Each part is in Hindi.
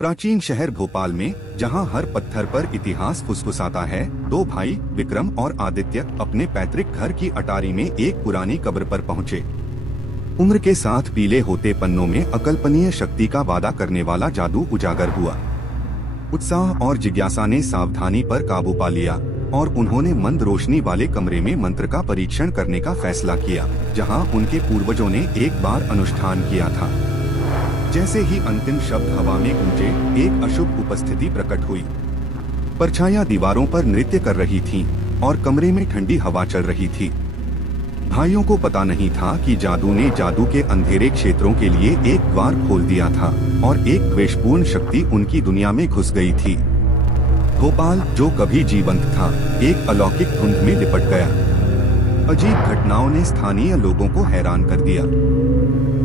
प्राचीन शहर भोपाल में, जहां हर पत्थर पर इतिहास फुसफुसाता है, दो भाई विक्रम और आदित्य अपने पैतृक घर की अटारी में एक पुरानी कब्र पर पहुंचे। उम्र के साथ पीले होते पन्नों में अकल्पनीय शक्ति का वादा करने वाला जादू उजागर हुआ। उत्साह और जिज्ञासा ने सावधानी पर काबू पा लिया और उन्होंने मंद रोशनी वाले कमरे में मंत्र का परीक्षण करने का फैसला किया, जहां उनके पूर्वजों ने एक बार अनुष्ठान किया था। जैसे ही अंतिम शब्द हवा में गूंजे, एक अशुभ उपस्थिति प्रकट हुई। परछाइयां दीवारों पर नृत्य कर रही थीं और कमरे में ठंडी हवा चल रही थी। भाइयों को पता नहीं था कि जादू ने जादू के अंधेरे क्षेत्रों के लिए एक द्वार खोल दिया था और एक द्वेषपूर्ण शक्ति उनकी दुनिया में घुस गई थी। भोपाल, जो कभी जीवंत था, एक अलौकिक धुंध में लिपट गया। अजीब घटनाओं ने स्थानीय लोगों को हैरान कर दिया।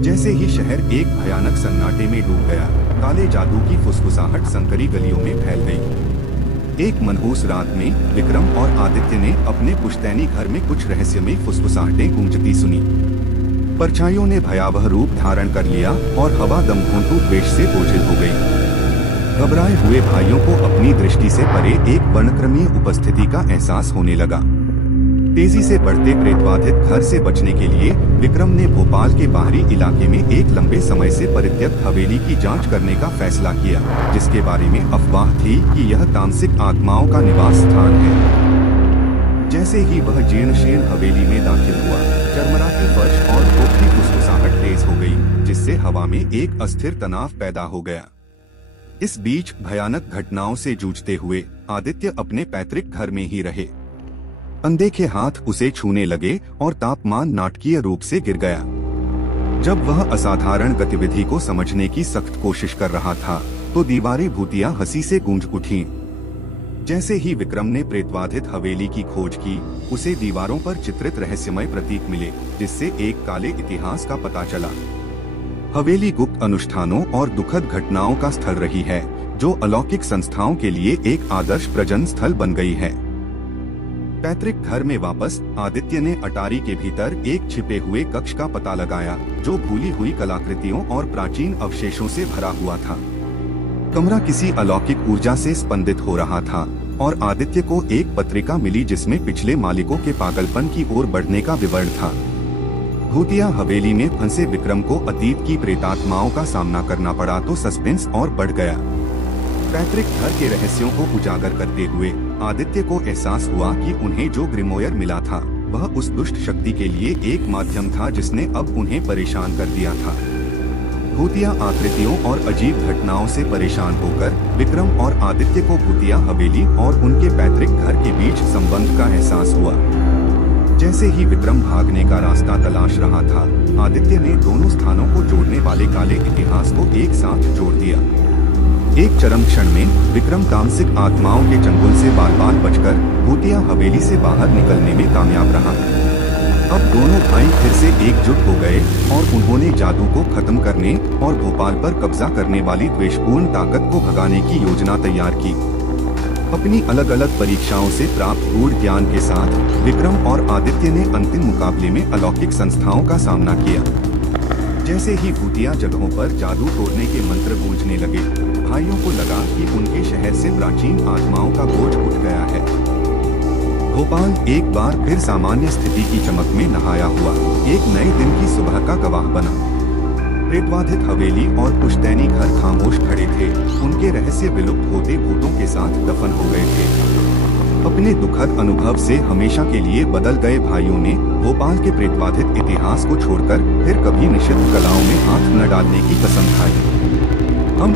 जैसे ही शहर एक भयानक सन्नाटे में डूब गया, काले जादू की फुसफुसाहट संकरी गलियों में फैल गई। एक मनहूस रात में विक्रम और आदित्य ने अपने पुश्तैनी घर में कुछ रहस्यमयी फुसफुसाहटें गूंजती सुनी। परछाइयों ने भयावह रूप धारण कर लिया और हवा दमघोंटू द्वेष से बोझिल हो गई। घबराए हुए भाइयों को अपनी दृष्टि से परे एक वर्णक्रमीय उपस्थिति का एहसास होने लगा। तेजी से बढ़ते प्रेतबाधित घर से बचने के लिए विक्रम ने भोपाल के बाहरी इलाके में एक लंबे समय से परित्यक्त हवेली की जांच करने का फैसला किया, जिसके बारे में अफवाह थी कि यह तामसिक आत्माओं का निवास स्थान है। जैसे ही वह जीर्ण शीर्ण हवेली में दाखिल हुआ, चरमराती फर्श और खोखली फुसफुसाहट तेज हो गई, जिससे हवा में एक अस्थिर तनाव पैदा हो गया। इस बीच भयानक घटनाओं से जूझते हुए आदित्य अपने पैतृक घर में ही रहे। अनदेखे हाथ उसे छूने लगे और तापमान नाटकीय रूप से गिर गया। जब वह असाधारण गतिविधि को समझने की सख्त कोशिश कर रहा था, तो दीवारें भूतिया हंसी से गूंज उठीं। जैसे ही विक्रम ने प्रेतबाधित हवेली की खोज की, उसे दीवारों पर चित्रित रहस्यमय प्रतीक मिले, जिससे एक काले इतिहास का पता चला। हवेली गुप्त अनुष्ठानों और दुखद घटनाओं का स्थल रही है, जो अलौकिक संस्थाओं के लिए एक आदर्श प्रजनन स्थल बन गई है। पैतृक घर में वापस आदित्य ने अटारी के भीतर एक छिपे हुए कक्ष का पता लगाया, जो भूली हुई कलाकृतियों और प्राचीन अवशेषों से भरा हुआ था। कमरा किसी अलौकिक ऊर्जा से स्पंदित हो रहा था और आदित्य को एक पत्रिका मिली, जिसमें पिछले मालिकों के पागलपन की ओर बढ़ने का विवरण था। भूतिया हवेली में फंसे विक्रम को अतीत की प्रेतात्माओं का सामना करना पड़ा तो सस्पेंस और बढ़ गया। पैतृक घर के रहस्यों को उजागर करते हुए आदित्य को एहसास हुआ कि उन्हें जो ग्रिमोयर मिला था, वह उस दुष्ट शक्ति के लिए एक माध्यम था जिसने अब उन्हें परेशान कर दिया था। भूतिया आकृतियों और अजीब घटनाओं से परेशान होकर विक्रम और आदित्य को भूतिया हवेली और उनके पैतृक घर के बीच संबंध का एहसास हुआ। जैसे ही विक्रम भागने का रास्ता तलाश रहा था, आदित्य ने दोनों स्थानों को जोड़ने वाले काले इतिहास को एक साथ जोड़ दिया। एक चरम क्षण में विक्रम तामसिक आत्माओं के चंगुल से बाल बाल बचकर भूतिया हवेली से बाहर निकलने में कामयाब रहा। अब दोनों भाई फिर से एकजुट हो गए और उन्होंने जादू को खत्म करने और भोपाल पर कब्जा करने वाली द्वेषपूर्ण ताकत को भगाने की योजना तैयार की। अपनी अलग अलग परीक्षाओं से प्राप्त गूढ़ ज्ञान के साथ विक्रम और आदित्य ने अंतिम मुकाबले में अलौकिक संस्थाओं का सामना किया। जैसे ही भूतिया जगहों पर जादू तोड़ने के मंत्र गूंजने लगे, भाइयों को लगा कि उनके शहर से प्राचीन आत्माओं का बोझ उठ गया है। भोपाल एक बार फिर सामान्य स्थिति की चमक में नहाया हुआ एक नए दिन की सुबह का गवाह बना। प्रेतबाधित हवेली और पुश्तैनी घर खामोश खड़े थे, उनके रहस्य विलुप्त होते भूतों के साथ दफन हो गए थे। अपने दुखद अनुभव से हमेशा के लिए बदल गए भाइयों ने भोपाल के प्रेतबाधित इतिहास को छोड़कर फिर कभी निषिद्ध कलाओं में हाथ न डालने की कसम खाई। हम